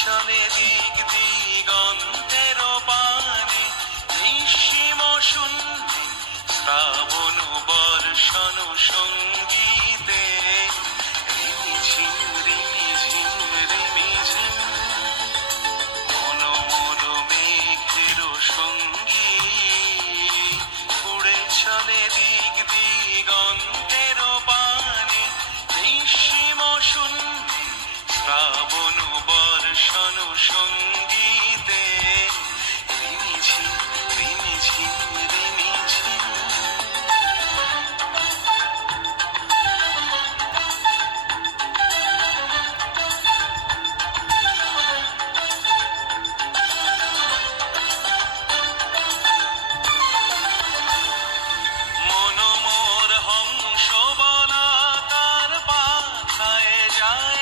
চলে দিক দিগন্তের পানে, নিঃসীম শূন্যে শ্রাবণ বর্ষণ সঙ্গীতে। রিমিঝিম রিমিঝিম রিমিঝিম মন মোর মেঘের সঙ্গী, উড়ে চলে দিক দিগন্তের পানে, নিঃসীম শূন্যে শ্রাবণ বর্ষণ সঙ্গীতে। রিমিঝিম রিমিঝিম রিমিঝিম। মন মোর হংস বলাকার পাথায় যায়,